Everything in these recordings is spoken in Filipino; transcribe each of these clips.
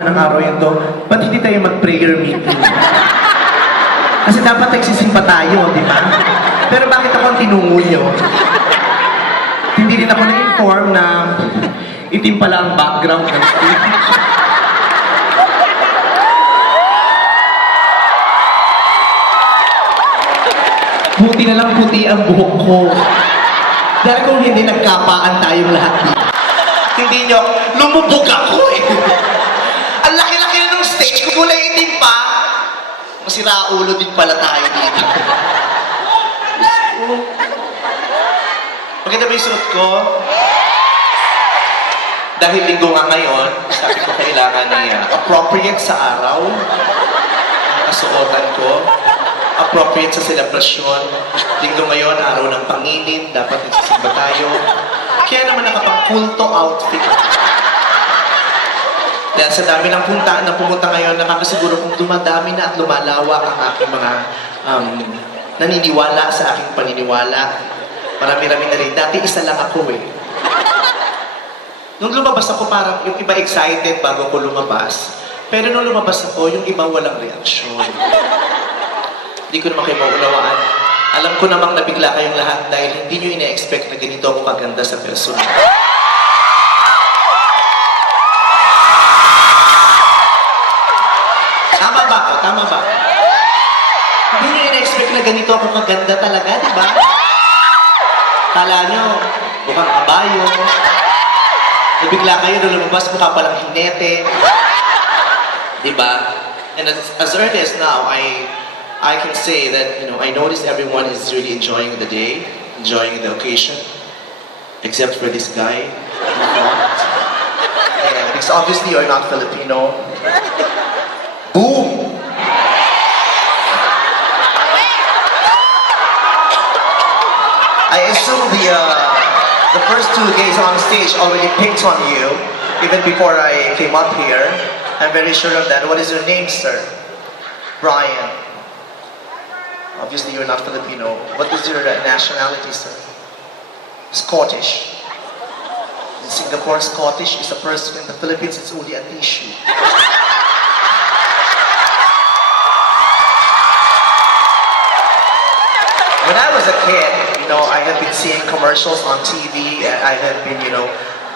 ng araw yun to, ba't hindi tayo mag-prayer meeting? Kasi dapat nagsisimba tayo, di ba? Pero bakit ako ang tinungo nyo? Hindi rin ako na-inform na itim pala ang background ng stage. Buti na lang puti ang buhok ko. Dahil kung hindi, nagkapaan tayong lahat dito. Hindi nyo, lumubog ako eh. Ang laki-laki na ng stage, kung kulay itim pa, masira ulo din pala tayo dito. Maganda ba yung suot ko? Dahil linggo nga ngayon, sabi ko kailangan niya appropriate sa araw, ang kasuotan ko, appropriate sa selebrasyon. Linggo ngayon, araw ng Pangilin, dapat nagsisimba tayo. Kaya naman nakapang-kulto outfit. Dahil sa dami ng pumunta ngayon, nakakasiguro kung dumadami na at lumalawak ang aking mga naniniwala sa aking paniniwala. Marami-rami na rin. Dati isa lang ako eh. Nung lumabas ako, parang yung iba excited bago ko lumabas. Pero nung lumabas ako, yung iba walang reaksyon. Hindi ko naman kayo maunawaan. Alam ko namang nabigla kayong lahat dahil hindi nyo ina-expect na ganito ako kaganda sa personal. Tama ba ako? Tama ba? Hindi nyo ina-expect na ganito ako kaganda talaga, di ba? Kala nyo, mukhang kabayo. Nabigla kayo nung lumabas, mukha palang hinete. Di ba? And as early as now, I can say that, I noticed everyone is really enjoying the day, enjoying the occasion, except for this guy. And because obviously you're not Filipino. Boom! I assume the first two gays on stage already picked on you, even before I came up here. I'm very sure of that. What is your name, sir? Brian. Obviously, you're not Filipino. What is your nationality, sir? Scottish. In Singapore, Scottish is a person. In the Philippines, it's only a tissue. When I was a kid, I have been seeing commercials on TV. I have been,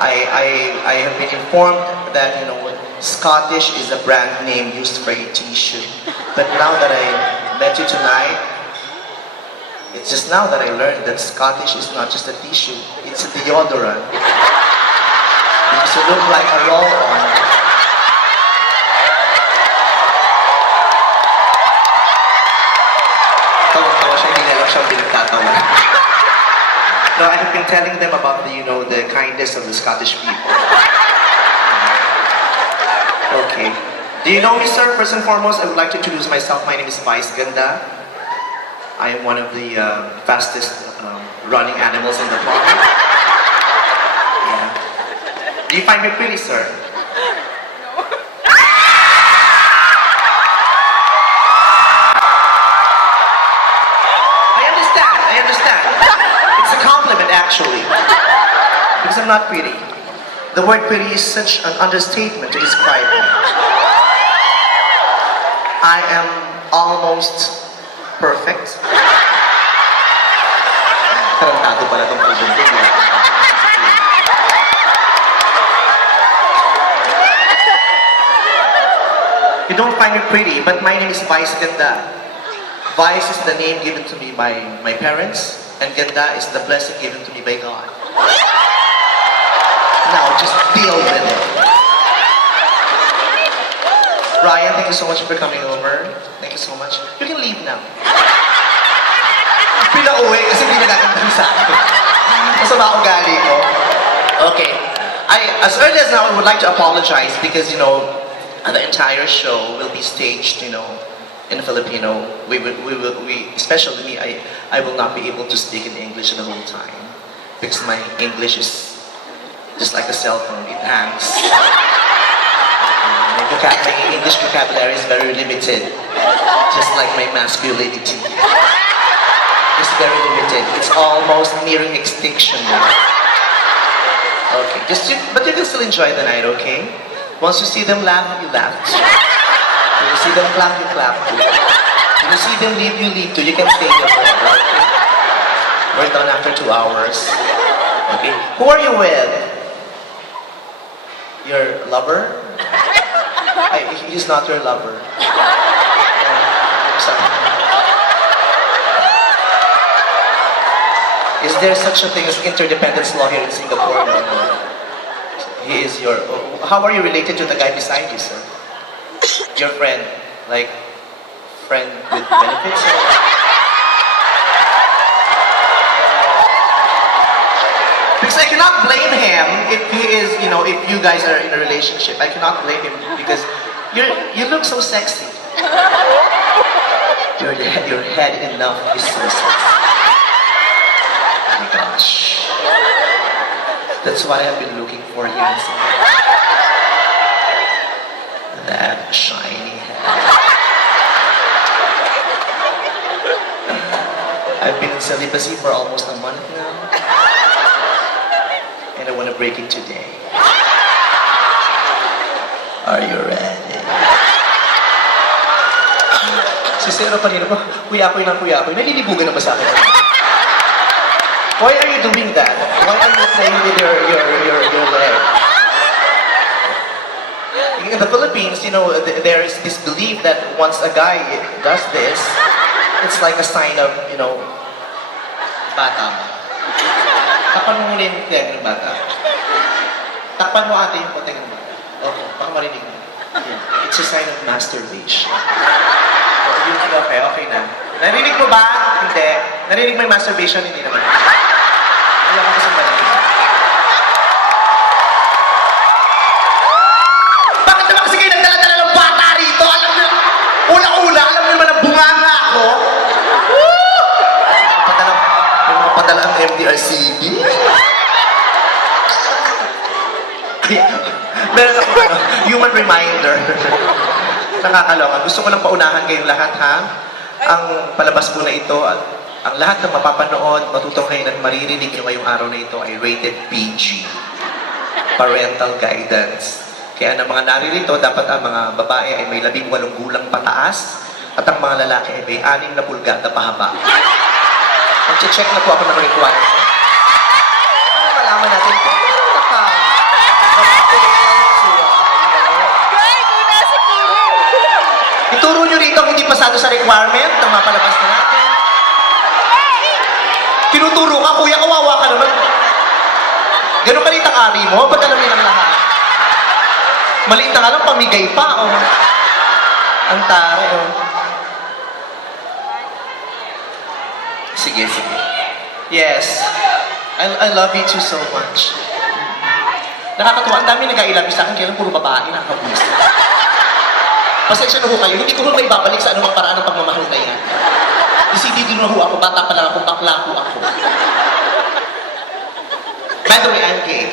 I have been informed that, Scottish is a brand name used for a tissue. But now that I met you tonight, it's just now that I learned that Scottish is not just a tissue, it's a deodorant. Because you look like a roll-on. Tawa-tawa siya, hindi na lang siya pinagtatawa. No, I have been telling them about the kindness of the Scottish people. Okay. Do you know me, sir? First and foremost, I would like to introduce myself. My name is Vice Ganda. I am one of the fastest running animals in the flock. Yeah. Do you find me pretty, sir? I understand. It's a compliment, actually. Because I'm not pretty. The word pretty is such an understatement to describe me. I am almost perfect. Tarantado pala itong album ko. You don't find me pretty, but my name is Vice Ganda. Vice is the name given to me by my parents, and Ganda is the blessing given to me by God. Now, just deal with it. Ryan, thank you so much for coming over. Thank you so much. You can leave now. Pinauwi kasi hindi na natin sa akin. Masama ugali ko. Okay. As early as now, I would like to apologize because, the entire show will be staged, in Filipino. Especially me, I will not be able to speak in English the whole time because my English is just like a cell phone, it hangs. My English vocabulary is very limited, just like my masculinity. It's very limited. It's almost nearing extinction now. Okay, but you can still enjoy the night, okay? Once you see them laugh, you laugh. When you see them clap, you clap too. When you see them leave, you leave too. You can stay there forever. We're done after 2 hours. Okay. Who are you with? Your lover? He's not your lover. Sorry. Is there such a thing as interdependence law here in Singapore? No, no. He is your... How are you related to the guy beside you, sir? Your friend? Like, friend with benefits? Because I cannot blame him if he is, you know, if you guys are in a relationship. I cannot blame him because you look so sexy. Your head enough is so sexy. Oh my gosh. That's why I've been looking for handsome. That shiny head. I've been in celibacy for almost a month now. And I want to break it today. Are you ready? Si Zero kanina pa, kuya-kuy ng kuya-kuy. Nalilibugan na ba sa akin? Why are you doing that? Why are you playing with your leg? In the Philippines, you know, there is this belief that once a guy does this, it's like a sign of, you know, bata. Takpan mo muna yung tenga ng bata. Takpan mo ate yung tenga ng bata. Okay, baka marinig mo. Yeah. It's a sign of masturbation. Okay na. Narinig mo ba? Hindi. Narinig mo yung masturbation? Hindi naman. Ayaw ko kasi marinig. Bakit naman kasi kayo nagdala-dala ng bata rito? Alam nyo, ula-ula, alam nyo naman ang bunganga ako. May mga padala ang MDRCB. Meron ako human reminder. Nakakaloka. Gusto ko lang paunahan kayong lahat, ha? Ang palabas po na ito, at ang lahat ng mapapanood, matutunghayan at maririnig nyo ngayong araw na ito ay rated PG. Parental guidance. Kaya ng mga naririto, dapat ang mga babae ay may 18 gulang pataas at ang mga lalaki ay may 6 na pulgada pahaba. Mag-check na po ako ng requirement. Para malaman natin kung ano ituro nyo rito hindi pasado sa requirement ng mga palabas na natin. Tinuturo ka, kuya, kawawa ka naman. Ganun kalit ang ari mo, ba't alam nilang lahat? Maliit na nga lang, pamigay pa, oh. Ang tare, oh. Sige, sige. Yes. I love you too so much. Nakakatuwa, ang dami nag-ailabi sa akin, kaya lang puro babae, nakakabulis. Pasensya na ho kayo, hindi ko ho may babalik sa anumang paraan ng pagmamahal na yan. Decidido na ho ako, bata pa lang ako, bakla ho ako. By the way, I'm gay.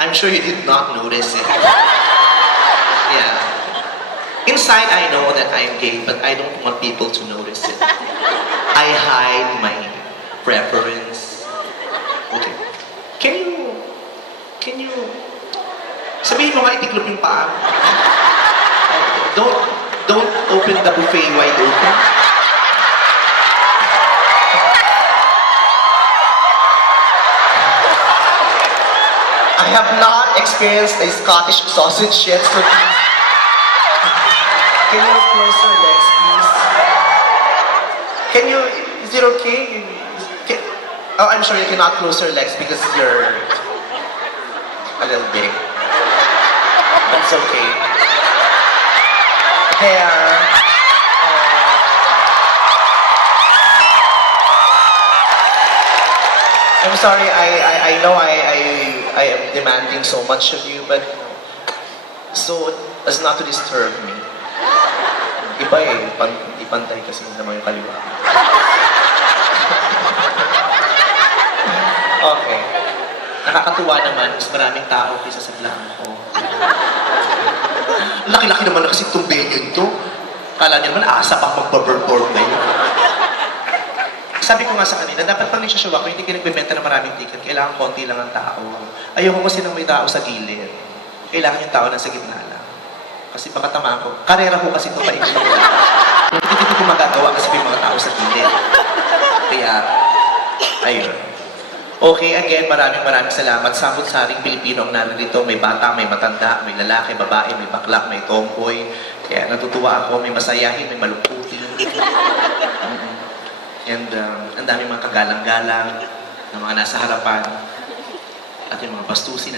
I'm sure you did not notice it. Yeah. Inside, I know that I'm gay, but I don't want people to notice it. I hide my preference. Okay. Can you, sabihin mo nga itiklop yung paa. Don't open the buffet wide open. I have not experienced a Scottish sausage yet, so please. Can you close your legs, please? Can you, is it okay? Oh, I'm sure you cannot close your legs because you're a little big. That's okay. There. I'm sorry, I know I am demanding so much of you, but so as not to disturb me. Iba eh, di pantay kasi naman yung kaliwa. Okay. Nakakatuwa naman, mas maraming tao kaysa sa blanco. Laki-laki naman na kasi itong venue ito. Kala niya naman, asa pa magpa-perform na yun. Sabi ko nga sa kanila, dapat pag nagsashow ako, hindi kayo nagbebenta ng maraming ticket. Kailangan konti lang ang tao. Ayoko kasi nang may tao sa gilid. Kailangan yung tao nasa gitna lang. Kasi baka tama ako. Karera ko kasi ito pa ito. Hindi ko magagawa kasi may mga tao sa gilid. Kaya, ayun. Okay, again, maraming salamat. Samot-saring Pilipino ang narito. May bata, may matanda, may lalaki, babae, may baklak, may tomboy. Kaya natutuwa ako, may masayahin, may malungkutin. And ang daming mga kagalang-galang ng mga nasa harapan at yung mga bastusin